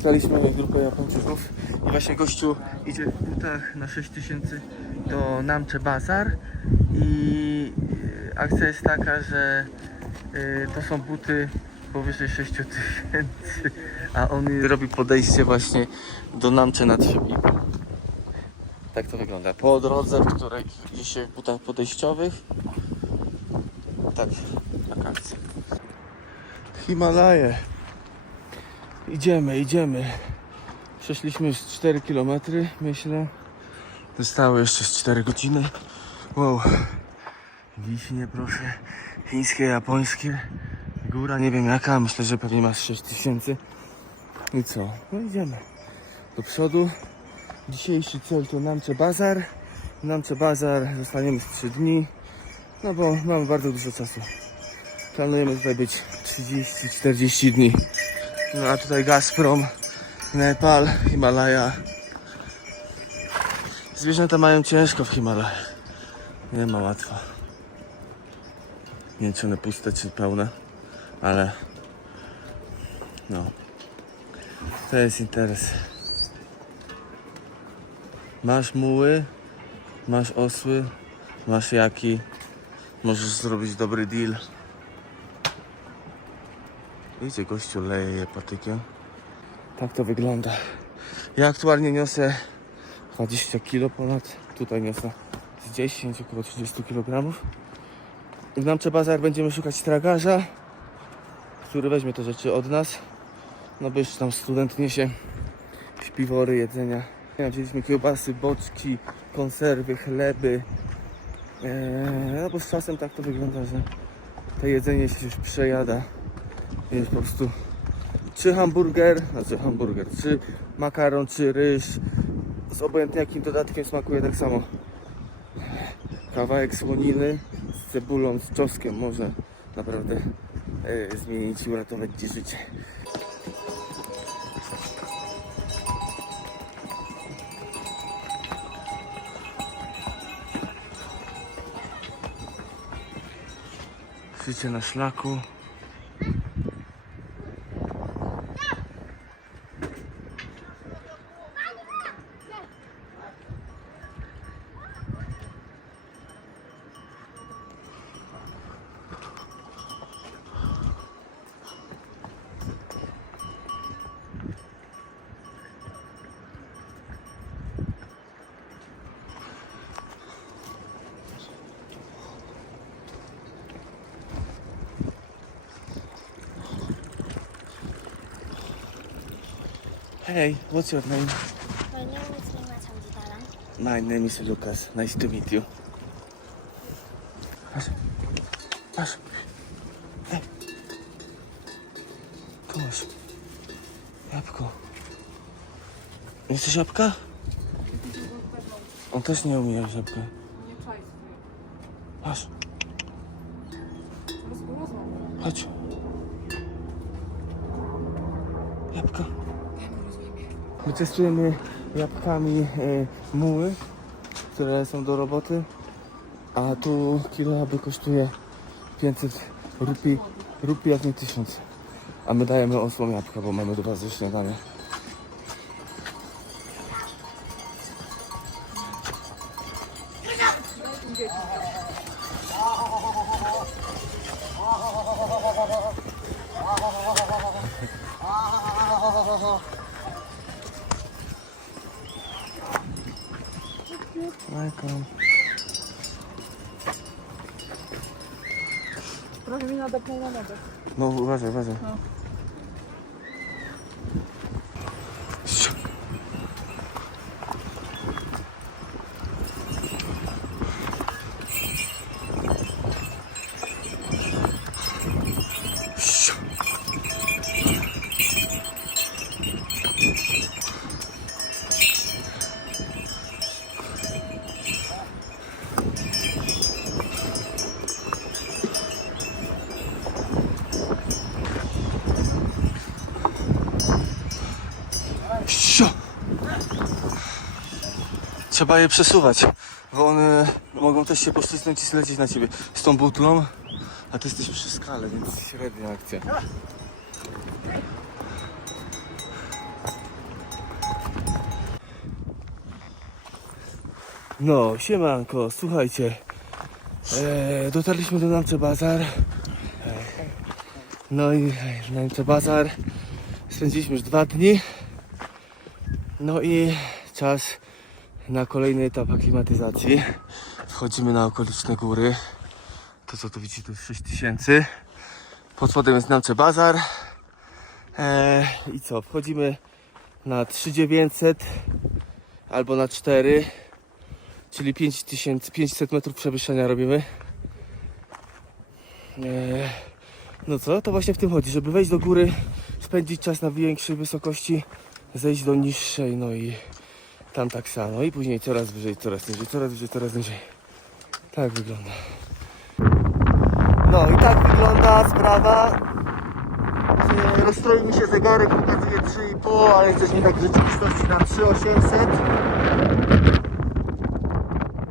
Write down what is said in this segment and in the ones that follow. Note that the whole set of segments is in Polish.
spotkaliśmy grupę Japończyków i właśnie gościu idzie w butach na 6000 do Namche Bazar i e, akcja jest taka, że e, to są buty powyżej 6000, a on robi podejście właśnie do Namche na 3,5. Tak to wygląda. Po drodze, w której idzie się w butach podejściowych. Tak, taka akcja. Himalaje. Idziemy, idziemy. Przeszliśmy już 4 km, myślę. Zostały jeszcze z 4 godziny. Wow. Wiśnie, proszę. Chińskie, japońskie. Góra nie wiem jaka, myślę, że pewnie masz 6000. I co? No idziemy. Do przodu. Dzisiejszy cel to Namche Bazar. Namche Bazar zostaniemy z 3 dni. No bo mamy bardzo dużo czasu. Planujemy tutaj być 30-40 dni. No a tutaj Gazprom, Nepal, Himalaja. Zwierzęta mają ciężko w Himalajach. Nie ma łatwo. Nie wiem czy one puste czy pełne, ale no. To jest interes. Masz muły, masz osły, masz jaki, możesz zrobić dobry deal. Widzicie, gościu leje je patykiem. Tak to wygląda. Ja aktualnie niosę 20 kg ponad. Tutaj niosę z 10, około 30 kg. W Namcze Bazar będziemy szukać tragarza, który weźmie te rzeczy od nas. No bo już tam student niesie śpiwory, jedzenia. Wzięliśmy kiełbasy, boczki, konserwy, chleby. Eee, no bo z czasem tak to wygląda, że to jedzenie się już przejada. Jest po prostu czy hamburger, znaczy hamburger, czy makaron, czy ryż z obojętnie jakim dodatkiem smakuje tak samo. Kawałek słoniny z cebulą, z czosnkiem może naprawdę e, zmienić i uratować Ci życie. Życie na szlaku. Hey, what's your name? My name is Lima Chanjitaran. My name is Lucas. Nice to meet you. Patrz. Patrz. Ej. Kołaś. Jabłko. Nie chcesz jabłka? On też nie umie jeść jabłka. Nie czaj. Patrz. Chodź. Jabłka. My testujemy jabłkami e, muły, które są do roboty, a tu kilo jabłek kosztuje 500 rupi, rupi jak nie 1000. A my dajemy osłom jabłka, bo mamy dwa ze śniadania. Welcome. Trochę mi nadepnął na nogę. No uważaj, uważaj. No. Trzeba je przesuwać, bo one mogą też się poszczyznąć i zlecieć na ciebie. Z tą butlą, a ty jesteś przy skale, więc średnia akcja. No, siemanko, słuchajcie. E, dotarliśmy do Namcze Bazar. E, no i e, Namcze Bazar spędziliśmy już dwa dni. No i czas na kolejny etap aklimatyzacji. Wchodzimy na okoliczne góry. To co tu widzicie to jest 6000. Pod spodem jest Namcze Bazar. E, I co, wchodzimy na 3900 albo na 4 czyli 5500 metrów przewyższenia robimy. E, no co, to właśnie w tym chodzi, żeby wejść do góry, spędzić czas na większej wysokości, zejść do niższej, no i tam tak samo. I później coraz wyżej, coraz niżej, coraz wyżej, coraz niżej. Tak wygląda. No i tak wygląda sprawa. E, Rozstroi mi się zegarek, pokazuje 3,5, ale jesteśmy tak w rzeczywistości na 3,800.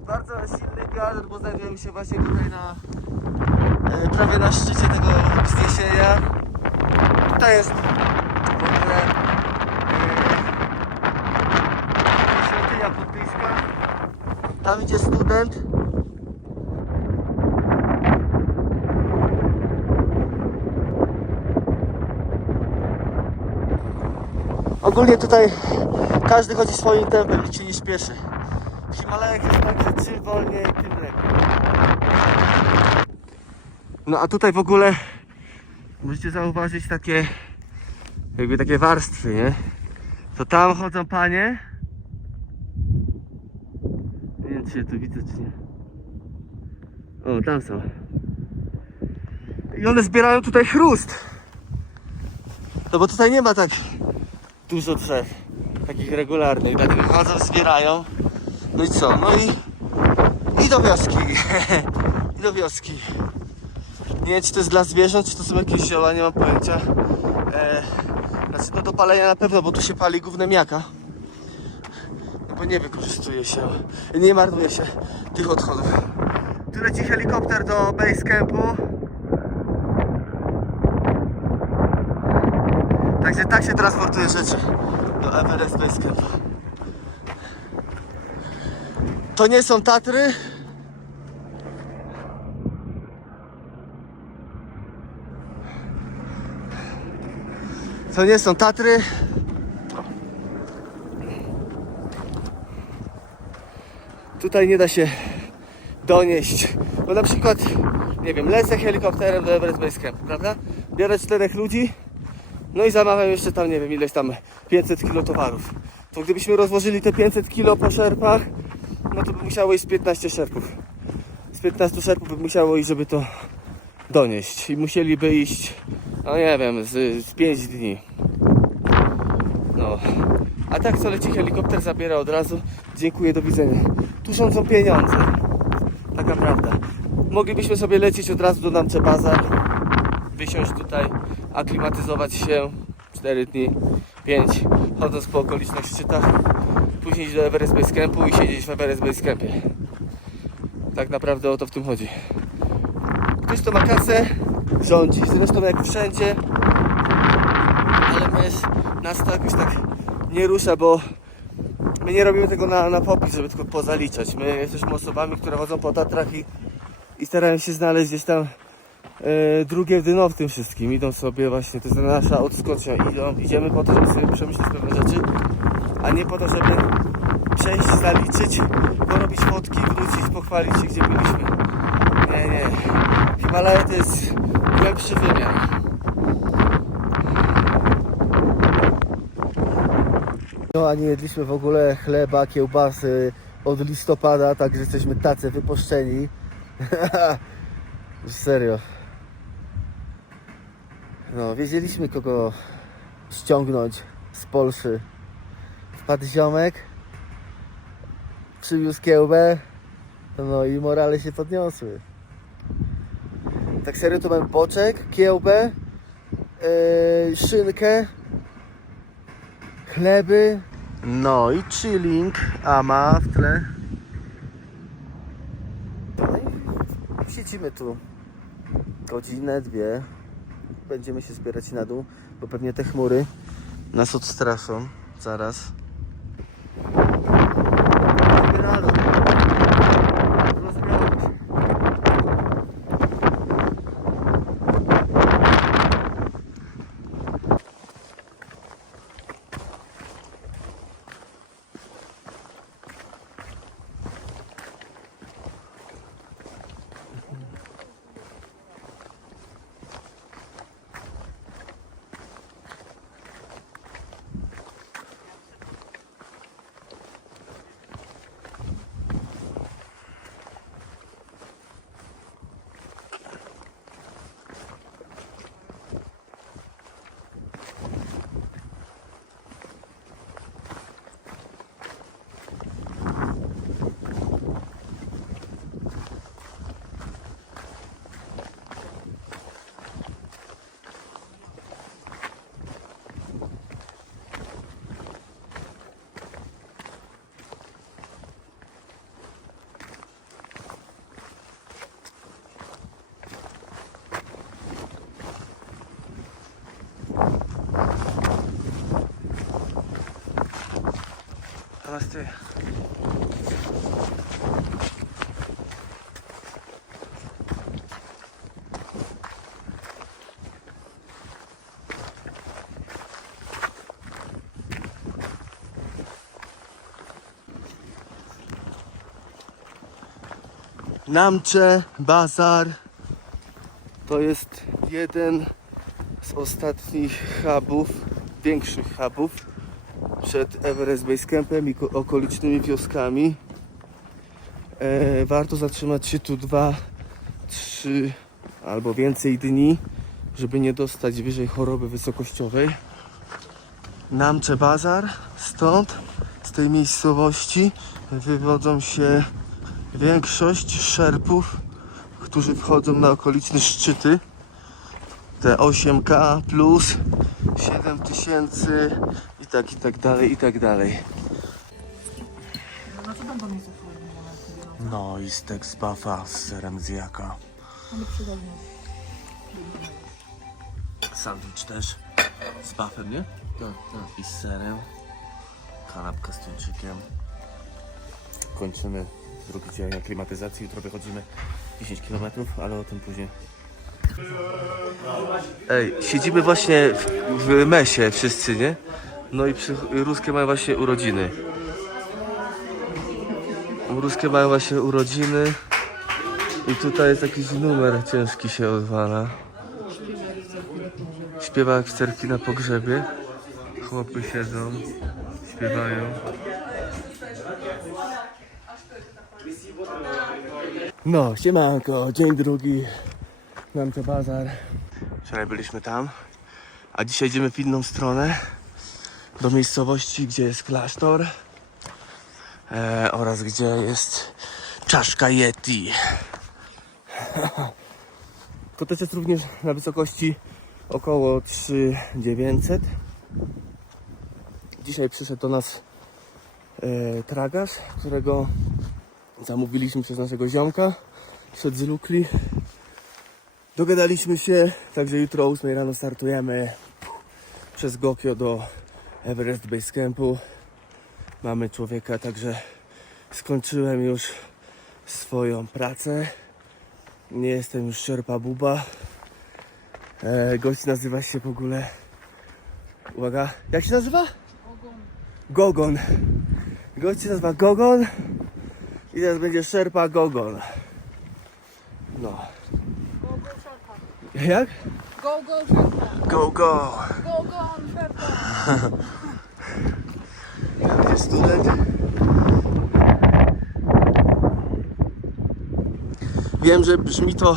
Bardzo silny wiatr, bo znajdujemy się właśnie tutaj na e, prawie na szczycie tego wzniesienia. Tutaj jest w ogóle e, świątynia buddyjska. Tam idzie student. Ogólnie tutaj każdy chodzi swoim tempem, nikt się nie śpieszy. W Himalajach jest tak, że czym wolniej, tym lepiej. No a tutaj w ogóle możecie zauważyć takie jakby takie warstwy, nie? To tam chodzą panie. Nie wiem czy je tu widzę czy nie. O, tam są. I one zbierają tutaj chrust. No bo tutaj nie ma tak dużo drzew. Takich regularnych. Dlatego chodzą, zbierają. No i co? No i, i do wioski. I do wioski. Nie wiem, czy to jest dla zwierząt, czy to są jakieś zioła, nie mam pojęcia. E, znaczy, no do palenia na pewno, bo tu się pali gównem jaka. Bo nie wykorzystuje się, nie marnuje się tych odchodów. Tu leci helikopter do base campu. Także tak się transportuje rzeczy do Everest Base Camp. To nie są Tatry. To nie są Tatry. Tutaj nie da się donieść. Bo na przykład, nie wiem, lecę helikopterem do Everest Base Camp, prawda? Biorę czterech ludzi, no i zamawiam jeszcze tam, nie wiem, ileś tam 500 kilo towarów. To gdybyśmy rozłożyli te 500 kilo po szerpach, no to by musiało iść z 15 szerpów. Z 15 szerpów by musiało iść, żeby to donieść. I musieliby iść, no nie wiem, z, z 5 dni. No. A tak co leci helikopter, zabiera od razu. Dziękuję, do widzenia. Tu rządzą pieniądze. Taka prawda. Moglibyśmy sobie lecieć od razu do Namcze Bazar. Wysiąść tutaj, aklimatyzować się 4 dni, 5, chodząc po okolicznych szczytach. Później iść do Everest Base Campu i siedzieć w Everest Base Campie. Tak naprawdę o to w tym chodzi. Ktoś to ma kasę, rządzi. Zresztą jak wszędzie. Ale my, nas to jakoś tak nie rusza, bo my nie robimy tego na, na popis, żeby tylko pozaliczać. My jesteśmy osobami, które chodzą po Tatrach i, i starają się znaleźć gdzieś tam e, drugie dno w tym wszystkim. Idą sobie właśnie, to jest nasza odskocznia. Idą, idziemy po to, żeby sobie przemyśleć pewne rzeczy, a nie po to, żeby przejść, zaliczyć, porobić fotki, wrócić, pochwalić się, gdzie byliśmy. Nie, nie. Himalaja to jest głębszy wymiar. No a nie jedliśmy w ogóle chleba, kiełbasy od listopada, także jesteśmy tacy wypuszczeni. Serio. No, wiedzieliśmy kogo ściągnąć z Polszy. Wpadł ziomek, przywiózł kiełbę, no i morale się podniosły. Tak serio to mam boczek, kiełbę, yy, szynkę, chleby. No i chilling, ama w tle. No i siedzimy tu godzinę, dwie. Będziemy się zbierać na dół, bo pewnie te chmury nas odstraszą zaraz. Idziemy na dół. Namaste. Namcze Bazar to jest jeden z ostatnich hubów, większych hubów przed Everest Base Campem i ko- okolicznymi wioskami. E, warto zatrzymać się tu dwa, trzy albo więcej dni, żeby nie dostać wyżej choroby wysokościowej. Namcze Bazar, stąd, z tej miejscowości wywodzą się większość szerpów, którzy wchodzą na okoliczne szczyty. Te 8K plus 7000 i tak, i tak dalej, i tak dalej. No co tam? No i stek z bafa z serem z jaka. Sandwich też z bafem, nie? Tak, tak. I z serem. Kanapka z tuńczykiem. Kończymy drugi dzień aklimatyzacji. Jutro wychodzimy 10 km, ale o tym później. Ej, siedzimy właśnie w, w mesie wszyscy, nie? No i przy, ruskie mają właśnie urodziny. Ruskie mają właśnie urodziny. I tutaj jest jakiś numer ciężki się odwala. Śpiewa jak w cerki na pogrzebie. Chłopy siedzą, śpiewają. No, siemanko, dzień drugi. Mam to bazar. Wczoraj byliśmy tam, a dzisiaj idziemy w inną stronę. Do miejscowości, gdzie jest klasztor e, oraz gdzie jest czaszka Yeti. To też jest również na wysokości około 3900. Dzisiaj przyszedł do nas e, tragarz, którego zamówiliśmy przez naszego ziomka. Szedł z Lukli. Dogadaliśmy się, także jutro o 8 rano startujemy przez Gokio do Everest Base Campu. Mamy człowieka, także skończyłem już swoją pracę. Nie jestem już Sherpa Buba. E, gość nazywa się w ogóle. Uwaga, jak się nazywa? Gogon. Gość się nazywa Gogon. I teraz będzie Sherpa Gogon. No. Go, go, szarpa. Jak? Go, go, szarpa. Go, go. Go, go, szarpa. Jest student. Wiem, że brzmi to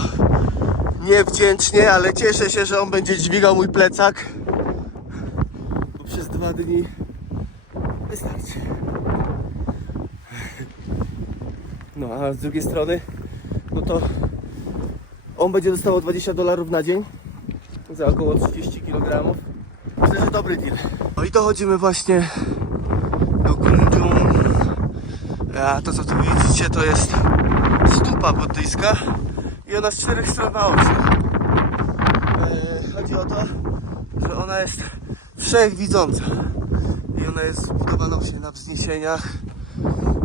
niewdzięcznie, ale cieszę się, że on będzie dźwigał mój plecak. Bo przez dwa dni wystarczy. No a z drugiej strony, no to on będzie dostawał 20 dolarów na dzień za około 30 kg. Myślę, że dobry deal. No i dochodzimy właśnie do Kunjun. A to co tu widzicie to jest stupa buddyjska i ona z czterech stron ma oczy. E, chodzi o to, że ona jest wszechwidząca i ona jest zbudowana właśnie na wzniesieniach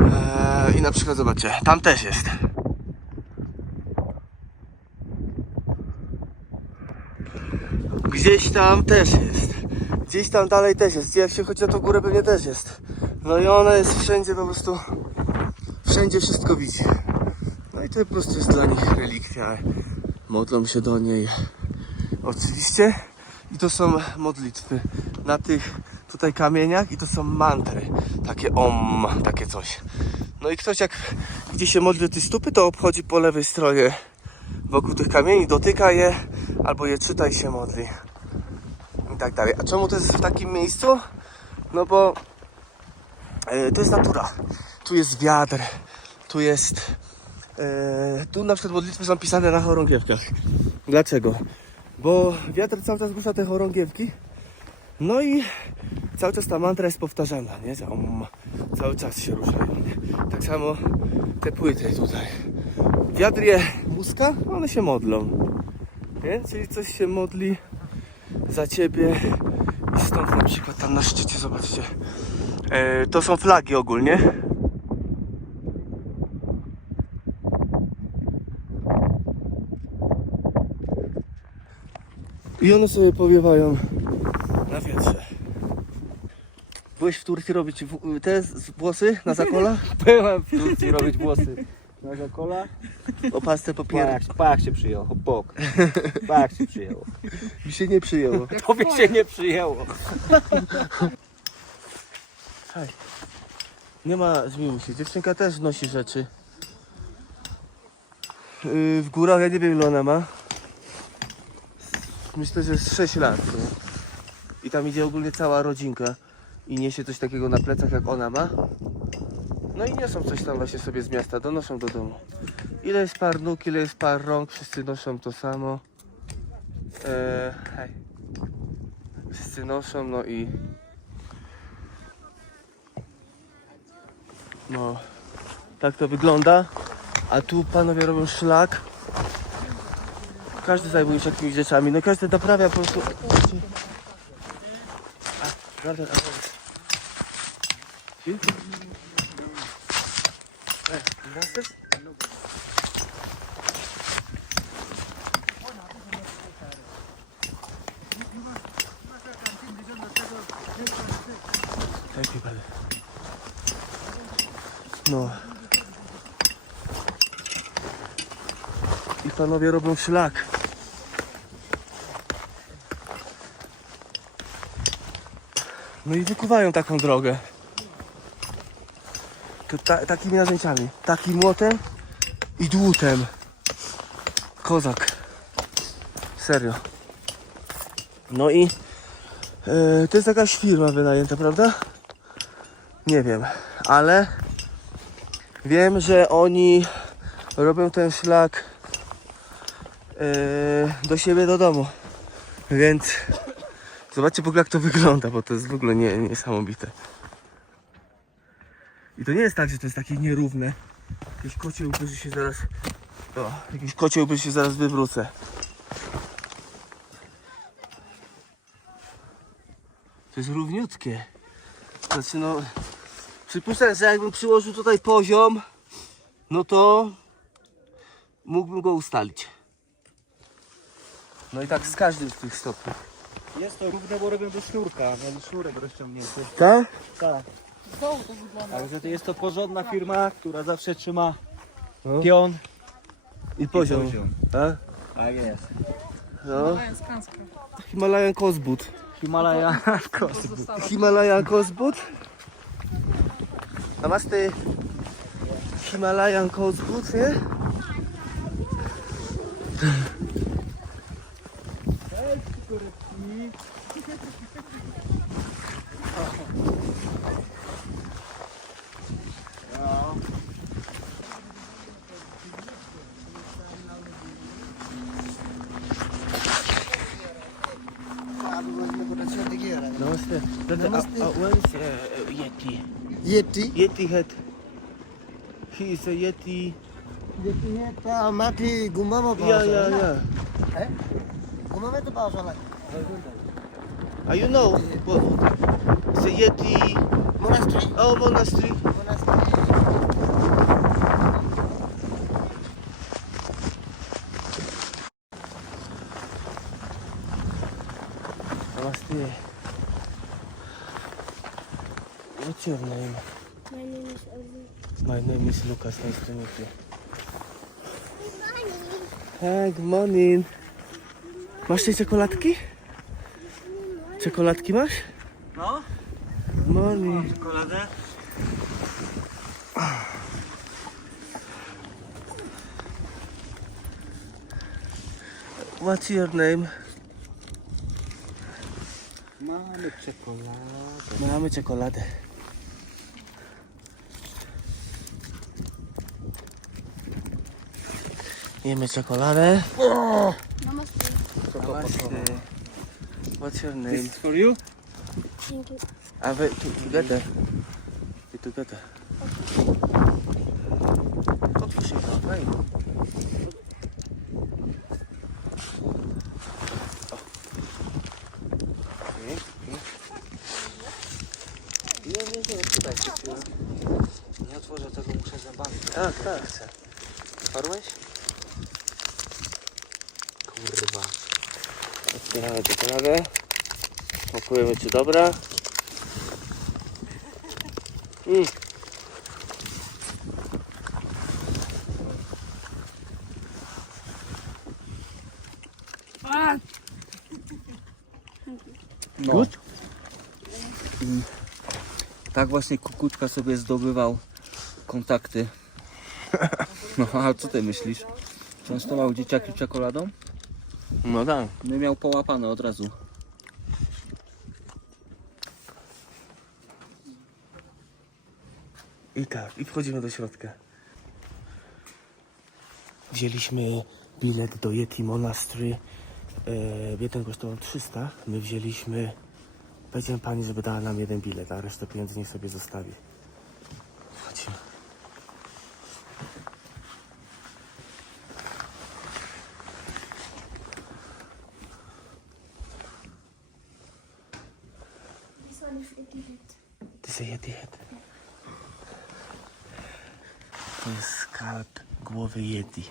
e, i na przykład zobaczcie, tam też jest. Gdzieś tam też jest. Gdzieś tam dalej też jest. Jak się chodzi na tą górę pewnie też jest. No i ona jest wszędzie po prostu. Wszędzie wszystko widzi. No i to po prostu jest dla nich relikwia. Modlą się do niej. Oczywiście. I to są modlitwy na tych tutaj kamieniach i to są mantry. Takie om, takie coś. No i ktoś jak gdzie się modli do tej stupy, to obchodzi po lewej stronie wokół tych kamieni, dotyka je albo je czyta i się modli. I tak dalej. A czemu to jest w takim miejscu? No bo e, to jest natura. Tu jest wiatr, tu jest. E, tu na przykład modlitwy są pisane na chorągiewkach. Dlaczego? Bo wiatr cały czas rusza te chorągiewki. No i cały czas ta mantra jest powtarzana, nie? Cały czas się ruszają. Tak samo te płyty tutaj. Wiatr je muska, one się modlą. Nie? Czyli coś się modli za ciebie i stąd na przykład tam na szczycie, zobaczcie, E, to są flagi ogólnie. I one sobie powiewają na wietrze. Byłeś w Turcji robić w- te z- włosy na zakola? Byłem w Turcji robić włosy na zakola. O pastę Pa papieru. jak, pa jak się przyjęło, bok. Pa jak się przyjęło. Mi się nie przyjęło. Tobie się nie przyjęło. Nie ma zmiłuj się. Dziewczynka też nosi rzeczy. Yy, w górach ja nie wiem ile ona ma. Myślę, że z 6 lat. Nie? I tam idzie ogólnie cała rodzinka. I niesie coś takiego na plecach jak ona ma. No i niosą coś tam właśnie sobie z miasta, donoszą do domu. Ile jest par nóg, ile jest par rąk, wszyscy noszą to samo. Eee, hej. Wszyscy noszą, no i No, tak to wygląda. A tu panowie robią szlak. Każdy zajmuje się jakimiś rzeczami. No każdy naprawia po prostu. A, Garden, a No. I panowie robią szlak. No i wykuwają taką drogę. To ta, takimi narzędziami. Takim młotem i dłutem. Kozak. Serio. No i e, to jest jakaś firma wynajęta, prawda? Nie wiem, ale Wiem, że oni robią ten szlak e, do siebie do domu. Więc zobaczcie w ogóle jak to wygląda, bo to jest w ogóle nie, niesamowite. I to nie jest tak, że to jest takie nierówne. Jakiś kocioł, że się zaraz. O, jakiś kocioł, że się zaraz wywrócę. To jest równiutkie. Znaczy no. Przypuszczam, że jakbym przyłożył tutaj poziom, no to mógłbym go ustalić. No i tak z każdym z tych stopni. Jest to równe, bo robią do sznurka, mieli sznurek rozciągnięty. Tak? Tak. Z dołu to wygląda. Także to jest to porządna firma, która zawsze trzyma No. pion. I poziom. poziom. Tak? Tak jest. No. Mają skanskę. Himalayan Kozbut. Himalaya. To została. Himalayan Kozbut. Namaste. Himalayan Kozbut, nie? Yeti. Yeti head. He is a Yeti. Yeti है तो माथि गुम्बामा पाउँछ Yeah, yeah, yeah. है गुम्बामै त पाउँछ होला Uh, you know, what, it's a Yeti. Monastery Oh, monastery. Monastery Namaste. What's your name? My name is Elvin. My name is Lucas. Nice to meet you. Hi, good morning. Masz tej czekoladki? Czekoladki masz? No, Good morning. czekoladę. What's your name? Mamy czekoladę. Mamy czekoladę. Jemy czekoladę. Namaste. Namaste. What's your name? This for you? Thank you. A wy tu together. We together. Się Nie, Nie otworzę tego, muszę zębami. Tak, tak, chcę. Smakujemy czy dobra. Mm. No. I tak właśnie Kukuczka sobie zdobywał kontakty. No a co ty myślisz? Częstował dzieciaki czekoladą? No tak. No i miał połapane od razu. I tak, i wchodzimy do środka. Wzięliśmy bilet do Yeti Monastery. E, jeden kosztował 300. My wzięliśmy. Powiedziałem pani, żeby dała nam jeden bilet, a resztę pieniędzy niech sobie zostawi. Wchodzimy. This one is 88. Ty sobie Yeti head. To jest skalp głowy Yeti.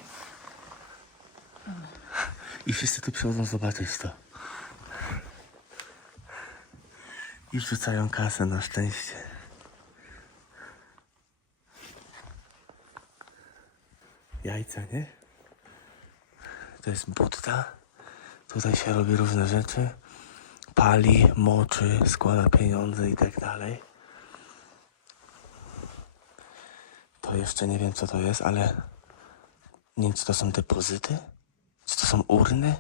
I wszyscy tu przychodzą zobaczyć to. I wrzucają kasę na szczęście. Jajca, nie? To jest Budda. Tutaj się robi różne rzeczy. Pali, moczy, składa pieniądze i tak dalej. To jeszcze nie wiem co to jest, ale nie wiem czy to są depozyty? Czy to są urny?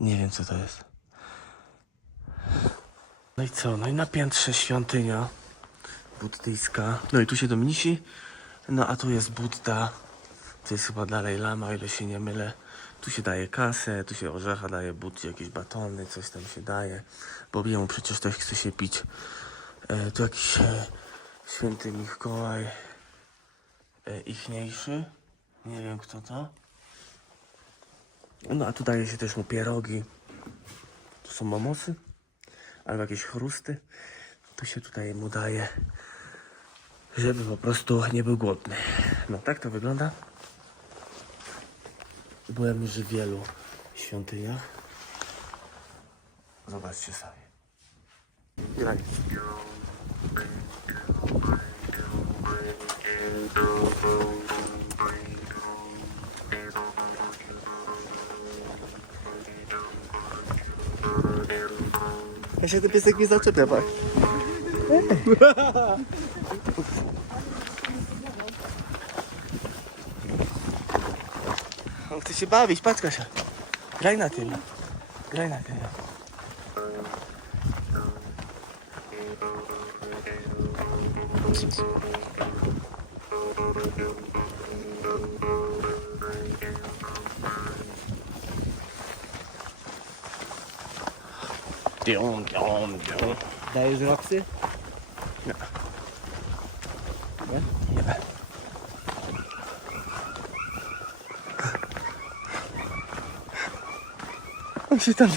Nie wiem co to jest. No i co? No i na piętrze świątynia buddyjska. No i tu się domnisi. No a tu jest Budda. To jest chyba dalej lama, o ile się nie mylę. Tu się daje kasę, tu się orzecha daje Buddzie, jakieś batony, coś tam się daje. Bo jemu przecież też chce się pić. E, tu jakiś e, święty Mikołaj e, ichniejszy. Nie wiem kto to. No a tu daje się też mu pierogi. Tu są momosy. Albo jakieś chrusty. Tu się tutaj mu daje, żeby po prostu nie był głodny. No tak to wygląda. Byłem już w wielu świątyniach. Zobaczcie sami. Graj. Ja się ten piesek nie zaczepia, tak? On chce się bawić, patrz Kasia. Graj na tym. Graj na tym. Dion, dion, dion. Dajesz rapsy? On się tam...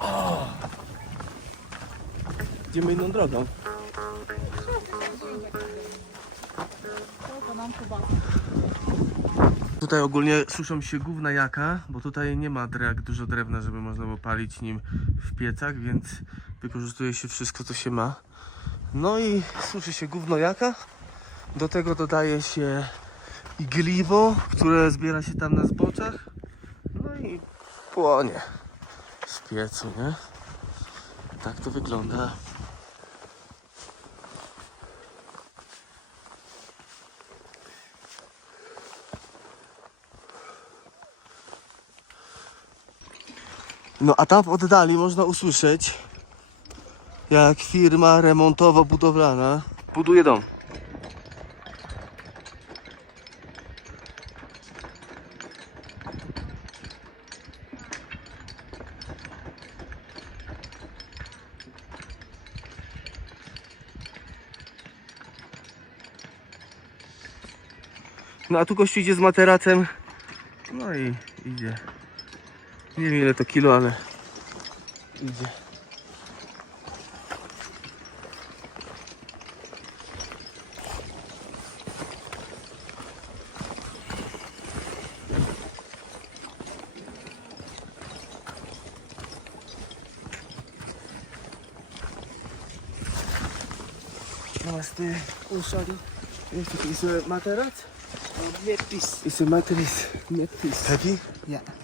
O! Idziemy inną drogą. To Tutaj ogólnie suszą się gówna jaka, bo tutaj nie ma jak dużo drewna, żeby można było palić nim w piecach, więc wykorzystuje się wszystko, co się ma. No i suszy się gówno jaka. Do tego dodaje się igliwo, które zbiera się tam na zboczach. No i płonie w piecu, nie? Tak to wygląda. No a tam w oddali można usłyszeć, jak firma remontowo-budowlana buduje dom. No a tu gościu idzie z materacem. No i idzie. Nie wiem ile to kilo, ale idzie. Własny uszali. Jest jakiś materac? No, nie pis. Jest materac, nie pis. Taki? Ja. Yeah.